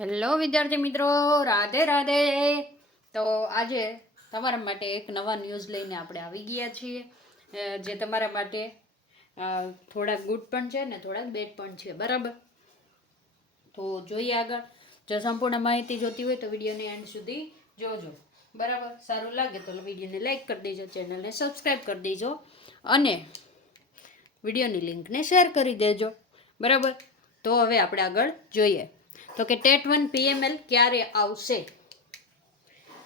Hello વિદ્યાર્થી મિત્રો, રાધે રાધે. તો આજે તમારા માટે એક નવા ન્યૂઝ લઈને આપણે આવી ગયા છીએ, જે તમારા માટે થોડાક ગુડ પણ છે ને થોડાક બેડ પણ છે, બરાબર. તો જોઈએ આગળ. જો સંપૂર્ણ માહિતી જોતી હોય તો વિડીયોને એન્ડ સુધી જોજો, બરાબર. સારું લાગે તો વિડીયોને લાઈક કરી દેજો, ચેનલને સબસ્ક્રાઈબ કરી દેજો અને વિડીયોની લિંકને શેર કરી દેજો, બરાબર. તો હવે આપણે આગળ જોઈએ. તો કે ટેટ 1 PML ક્યારે આવશે,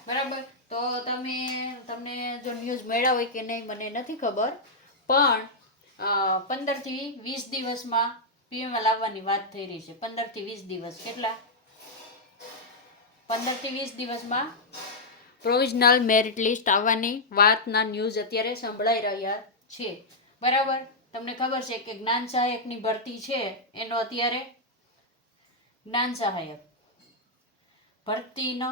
બરાબર. તો તમને જો ન્યૂઝ મળ્યા હોય કે નહીં મને નથી ખબર, પણ 15 થી 20 દિવસમાં PML આવવાની વાત થઈ રહી છે. 15 થી 20 દિવસ, કેટલા? 15 થી 20 દિવસમાં પ્રોવિઝનલ મેરિટ લિસ્ટ આવવાની વાતના ન્યૂઝ અત્યારે સંભળાઈ રહ્યા છે, બરાબર. તમને ખબર છે કે જ્ઞાન સહાયકની ભરતી છે, એનો અત્યારે જ્ઞાન સહાયક ભરતીનો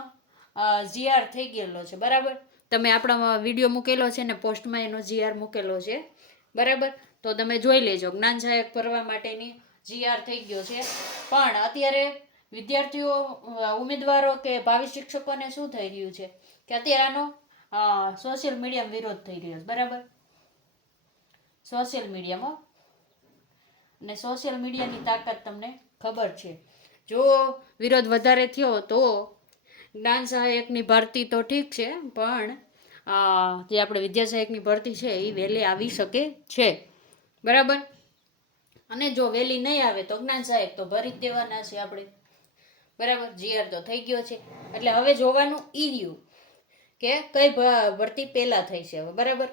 GR થઈ ગયેલો છે, બરાબર. તમે આપણા વિડીયો મૂકેલો છે ને પોસ્ટમાં એનો GR મૂકેલો છે, બરાબર. તો તમે જોઈ લેજો. જ્ઞાન સહાયક ભરવા માટેની GR થઈ ગયો છે, પણ અત્યારે વિદ્યાર્થીઓ ઉમેદવારો કે ભાવિ શિક્ષકોને શું થઈ રહ્યું છે કે અત્યારે આનો સોશિયલ મીડિયામાં વિરોધ થઈ રહ્યો છે, બરાબર. સોશિયલ મીડિયામાં, અને સોશિયલ મીડિયાની તાકાત તમને ખબર છે. જો વિરોધ વધારે થયો તો જ્ઞાન સહાયકની ભરતી તો ઠીક છે, પણ જે આપણે વિદ્યા સહાયકની ભરતી છે એ વહેલી આવી શકે છે, બરાબર. અને જો વહેલી નહીં આવે તો જ્ઞાન સહાયક તો ભરી જ દેવાના છે આપણે, બરાબર. GR તો થઈ ગયો છે, એટલે હવે જોવાનું ઈ રહ્યું કે કઈ ભરતી પહેલાં થઈ છે હવે, બરાબર.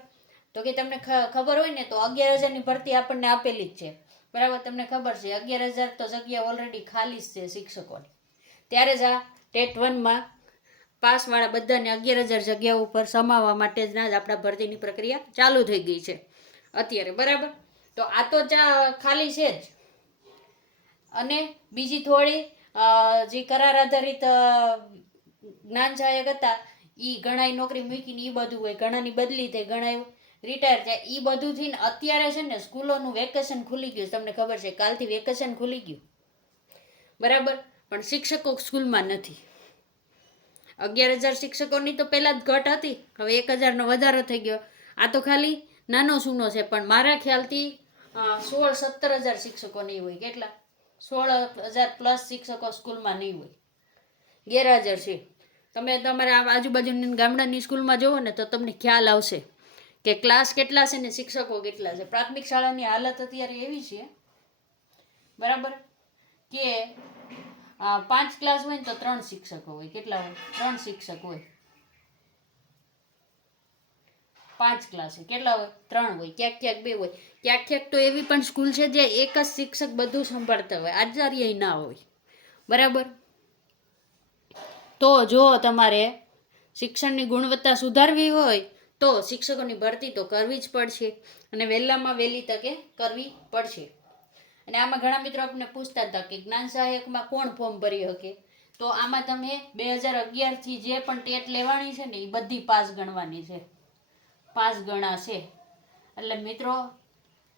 તો કે તમને ખબર હોય ને તો 11,000ની ભરતી આપણને આપેલી જ છે, બરાબર. તમને ખબર છે 11,000 તો જગ્યા ઓલરેડી ખાલી જ છે શિક્ષકોની. ત્યારે જ આ ટેટ 1માં પાસવાળા બધાને 11,000 જગ્યા ઉપર સમાવવા માટે જ આપણા ભરતીની પ્રક્રિયા ચાલુ થઈ ગઈ છે અત્યારે, બરાબર. તો આ તો ખાલી છે જ. અને બીજી થોડી જે કરાર આધારિત જ્ઞાન સહાયક હતા એ ઘણાય નોકરી મૂકીને એ બધું હોય, ઘણાની બદલી થઈ, ઘણા રિટાયર થાય, એ બધું થઈને અત્યારે છે ને સ્કૂલોનું વેકેશન ખુલી ગયું. તમને ખબર છે કાલથી વેકેશન ખુલી ગયું, બરાબર. પણ શિક્ષકો સ્કૂલમાં નથી. 11,000 શિક્ષકોની તો પહેલાં જ ઘટ હતી, હવે 1,000નો વધારો થઈ ગયો. આ તો ખાલી નાનો સૂનો છે, પણ મારા ખ્યાલથી 16-17,000 શિક્ષકો નહીં હોય. કેટલા? 16,000 પ્લસ શિક્ષકો સ્કૂલમાં નહીં હોય, ગેરહાજર છે. તમે તમારા આજુબાજુની ગામડાની સ્કૂલમાં જુઓ ને તો તમને ખ્યાલ આવશે કે ક્લાસ કેટલા છે ને શિક્ષકો કેટલા છે. પ્રાથમિક શાળાની હાલત અત્યારે એવી છે, બરાબર, કે 5 ક્લાસ હોય ને તો 3 શિક્ષકો હોય. કેટલા હોય? 3 શિક્ષક હોય. 5 ક્લાસ કેટલા હોય? 3 હોય. ક્યાંક ક્યાંક 2 હોય. ક્યાંક ક્યાંક તો એવી પણ સ્કૂલ છે જે એક જ શિક્ષક બધું સંભાળતા હોય, આચાર્ય ના હોય, બરાબર. તો જો તમારે શિક્ષણની ગુણવત્તા સુધારવી હોય તો શિક્ષકોની ભરતી તો કરવી જ પડશે, અને વહેલામાં વહેલી તકે કરવી પડશે. અને આમાં ઘણા મિત્રો આપણને પૂછતા હતા કે જ્ઞાન સહાયકમાં કોણ ફોર્મ ભરી શકે. તો આમાં તમે 2011થી જે પણ ટેટ લેવાની છે ને એ બધી પાસ ગણવાની છે, પાસ ગણાશે. એટલે મિત્રો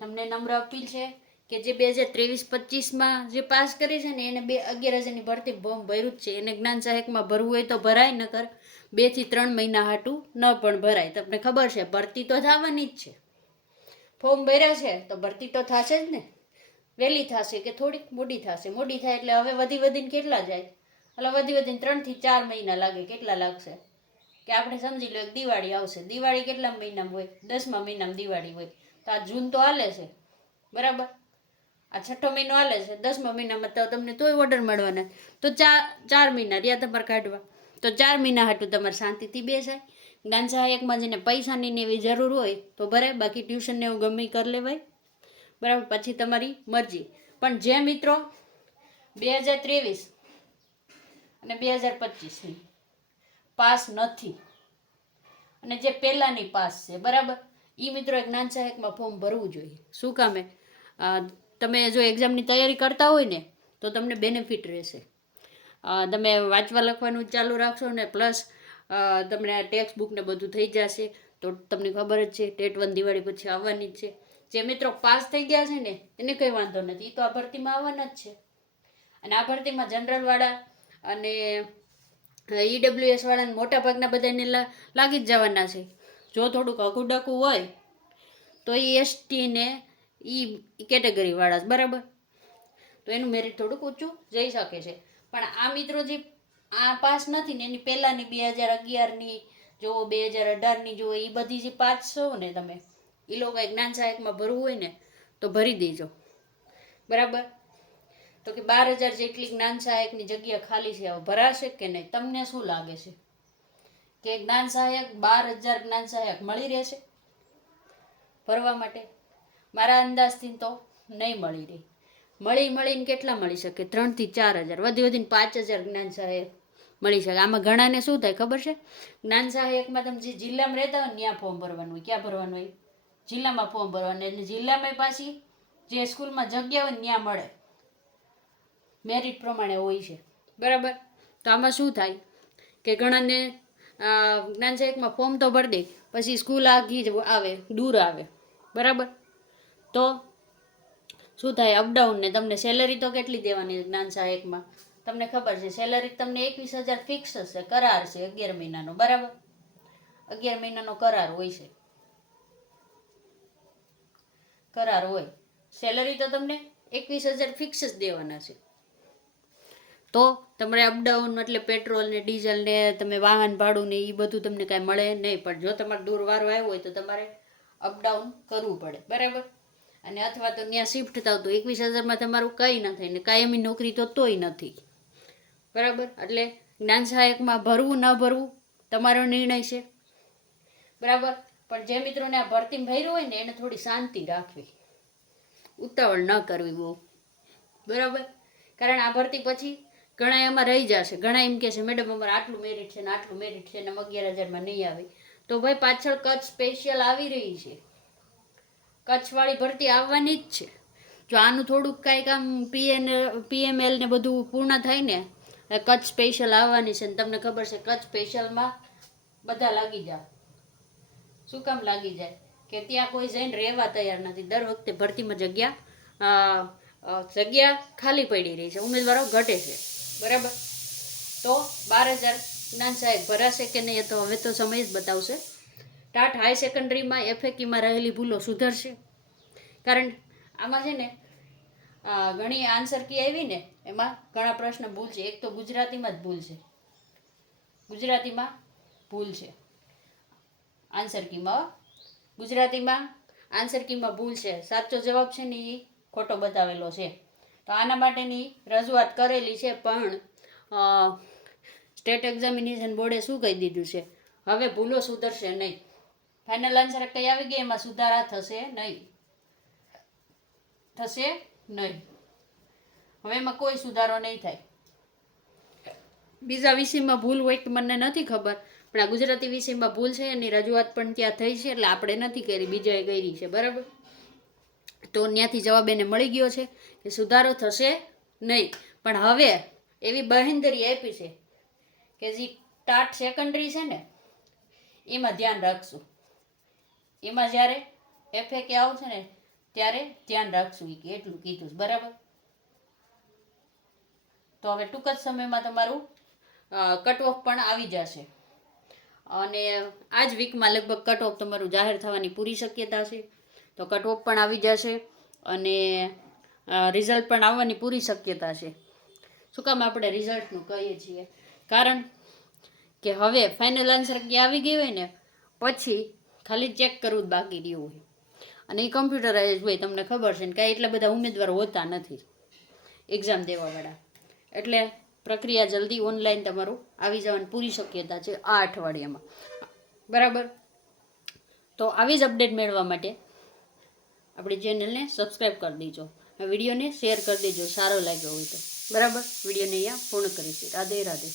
તમને નમ્ર અપીલ છે કે જે 2023-25માં જે પાસ કરી છે ને એને 11,000ની ભરતી ફોર્મ ભર્યું જ છે, એને જ્ઞાન સહાયકમાં ભરવું હોય તો ભરાય, નકર 2 થી 3 મહિના હાટું ન પણ ભરાય. તમને ખબર છે ભરતી તો થવાની જ છે. ફોર્મ ભર્યા છે તો ભરતી તો થશે જ ને. વહેલી થશે કે થોડીક મોડી થશે? મોડી થાય એટલે હવે વધીને કેટલા જાય? એટલે વધીને 3 થી 4 મહિના લાગે. કેટલા લાગશે? કે આપણે સમજી લો એક દિવાળી આવશે. દિવાળી કેટલા મહિનામાં હોય? 10મા મહિનામાં દિવાળી હોય. તો આ જૂન તો હાલે છે, બરાબર. આ 6ઠો મહિનો હાલે છે, 10મા મહિનામાં તો તમને તોય ઓર્ડર મળવાના. તો 4 મહિના રહ્યા તમારે કાઢવા. તો 4 મહિના હાટું તમારે શાંતિથી બેસાય. જ્ઞાન સહાયકમાં જેને પૈસાની ને એવી જરૂર હોય તો ભરાય, બાકી ટ્યુશનને એવું ગમે કરી લેવાય, બરાબર. પછી તમારી મરજી. પણ જે મિત્રો 2023 અને 2025ની પાસ નથી અને જે પહેલાંની પાસ છે, બરાબર, એ મિત્રો જ્ઞાન સહાયકમાં ફોર્મ ભરવું જોઈએ. શું કામે? તમે જો એક્ઝામની તૈયારી કરતા હોય ને તો તમને બેનિફિટ રહેશે. તમે વાંચવા લખવાનું ચાલુ રાખશો ને પ્લસ તમને આ ટેક્સ્ટ બુક ને બધું થઈ જશે. તો તમને ખબર જ છે ટેટ 1 દિવાળી પછી આવવાની જ છે. જે મિત્રો પાસ થઈ ગયા છે ને એને કંઈ વાંધો નથી, એ તો આ ભરતીમાં આવવાના જ છે. અને આ ભરતીમાં જનરલવાળા અને EWS વાળાને મોટા ભાગના બધાને લાગી જ જવાના છે. જો થોડુંક અકુડકું હોય તો એ એસટી ને કેટેગરી વાળા બરાબર, તો એનું મેરિટ થોડુંક ઊંચું જઈ શકે છે. પણ આ મિત્રો જે આ પાસ નથી ને એની પહેલાંની 2011ની જો 2018ની જો એ બધી જે પાસ છો ને તમે, એ લોકો જ્ઞાન સહાયકમાં ભરવું હોય ને તો ભરી દેજો બરાબર. તો કે 12,000 જેટલી જ્ઞાન સહાયકની જગ્યા ખાલી છે, ભરાશે કે નહીં? તમને શું લાગે છે કે જ્ઞાન સહાયક 12,000 જ્ઞાન સહાયક મળી રહેશે ભરવા માટે? મારા અંદાજથી તો નહીં મળી રહે. મળીને કેટલા મળી શકે? 3,000 થી 4,000, વધીને 5,000 જ્ઞાન સહાયક મળી શકે. આમાં ઘણાને શું થાય ખબર છે? જ્ઞાન સહાયકમાં તમે જે જિલ્લામાં રહેતા હોય ને ત્યાં ફોર્મ ભરવાનું હોય. ક્યાં ભરવાનું હોય? જિલ્લામાં ફોર્મ ભરવાનું. એટલે જિલ્લામાં પાછી જે સ્કૂલમાં જગ્યા હોય ને ત્યાં મળે, મેરિટ પ્રમાણે હોય છે બરાબર. તો આમાં શું થાય કે ઘણાને જ્ઞાન સહાયકમાં ફોર્મ તો ભરી દે, પછી સ્કૂલ આઘી જ આવે, દૂર આવે બરાબર. તો શું થાય? અપડાઉન ને તમને સેલરી તો કેટલી દેવાની જ્ઞાન સહાયકમાં? તમને ખબર છે સેલરી તમને 21,000 ફિક્સ હશે, કરાર છે 11 મહિનાનો બરાબર. 11 મહિનાનો કરાર હોય છે, કરાર હોય. સેલરી તો તમને 21,000 ફિક્સ જ દેવાના છે. તો તમારે અપડાઉન એટલે પેટ્રોલ ને ડીઝલ ને તમે વાહન ભાડું ને એ બધું તમને કાંઈ મળે નહીં. પણ જો તમારે દૂર વારો આવ્યો હોય તો તમારે અપડાઉન કરવું પડે બરાબર. અને અથવા તો ત્યાં શિફ્ટ થાવ તો 21,000માં તમારું કંઈ ન થાય ને કાયમી નોકરી તો તોય નથી બરાબર. એટલે જ્ઞાન સહાયકમાં ભરવું ન ભરવું તમારો નિર્ણય છે બરાબર. પણ જે મિત્રોને આ ભરતી ભર્યું હોય ને એને થોડી શાંતિ રાખવી, ઉતાવળ ન કરવી બહુ બરાબર. કારણ આ ભરતી પછી ઘણા એમાં રહી જશે. ઘણા એમ કહે છે મેડમ અમારે આટલું મેરિટ છે ને આટલું મેરિટ છે ને 11,000માં નહીં આવે. તો ભાઈ પાછળ કચ્છ સ્પેશિયલ આવી રહી છે, કચ્છવાળી ભરતી આવવાની જ છે. જો આનું થોડુંક કાંઈક આમ PML ને બધું પૂર્ણ થાય ને, કચ્છ સ્પેશિયલ આવવાની છે. ને તમને ખબર છે કચ્છ સ્પેશિયલમાં બધા લાગી જાય. શું કામ લાગી જાય? કે ત્યાં કોઈ જઈને રહેવા તૈયાર નથી. દર વખતે ભરતીમાં જગ્યા ખાલી પડી રહી છે, ઉમેદવારો ઘટે છે બરાબર. તો 12,000 જ્ઞાન સહાયક ભરાશે કે નહીં એ તો હવે તો સમય જ બતાવશે. ટાટ હાઈ સેકન્ડરીમાં FAQમાં રહેલી ભૂલો સુધરશે. કારણ આમાં છે ને ઘણી આન્સર કી આવી ને એમાં ઘણા પ્રશ્ન ભૂલ છે. એક તો ગુજરાતીમાં જ ભૂલ છે, ગુજરાતીમાં ભૂલ છે આન્સર કીમાં. ગુજરાતીમાં આન્સર કીમાં ભૂલ છે. સાચો જવાબ છે ને એ ખોટો બતાવેલો છે. તો આના માટેની રજૂઆત કરેલી છે. પણ સ્ટેટ એક્ઝામિનેશન બોર્ડે શું કહી દીધું છે? હવે ભૂલો સુધરશે નહીં. ફાઇનલ આન્સર કઈ આવી ગઈ, એમાં સુધારા થશે નહીં, થશે નહીં. હવે એમાં કોઈ સુધારો નહીં થાય. બીજા વિષયમાં ભૂલ હોય કે મને નથી ખબર, પણ આ ગુજરાતી વિષયમાં ભૂલ છે એની રજૂઆત પણ ત્યાં થઈ છે. એટલે આપણે નથી કરી, બીજાએ કરી છે બરાબર. તો ત્યાંથી જવાબ એને મળી ગયો છે કે સુધારો થશે નહીં. પણ હવે એવી બાંહેધરી આપી છે કે જે ટાટ સેકન્ડરી છે ને એમાં ધ્યાન રાખશું. એમાં જ્યારે FAQ આવશે ને ત્યારે ધ્યાન રાખશું કે એટલું કીધું બરાબર. તો હવે ટૂંક જ સમયમાં તમારું કટ ઓફ પણ આવી જશે. અને આ જ વીકમાં લગભગ કટ ઓફ તમારું જાહેર થવાની પૂરી શક્યતા છે. તો કટ ઓફ પણ આવી જશે અને રિઝલ્ટ પણ આવવાની પૂરી શક્યતા છે. શું કામ આપણે રિઝલ્ટનું કહીએ છીએ? કારણ કે હવે ફાઇનલ આન્સર ક્યાં આવી ગઈ હોય ને પછી ખાલી ચેક કરવું જ બાકી રહ્યું હોય. અને એ કમ્પ્યુટરાઇઝ હોય, તમને ખબર છે ને કાંઈ એટલા બધા ઉમેદવારો હોતા નથી એક્ઝામ દેવાવાળા. એટલે પ્રક્રિયા જલ્દી ઓનલાઈન તમારું આવી જવાની પૂરી શક્યતા છે આ અઠવાડિયામાં બરાબર. તો આવી જ અપડેટ મેળવવા માટે આપણી ચેનલને સબસ્ક્રાઈબ કરી દેજો, આ વિડીયોને શેર કરી દેજો સારો લાગ્યો હોય તો બરાબર. વિડીયોને અહીંયા પૂર્ણ કરીશું. રાધે રાધે.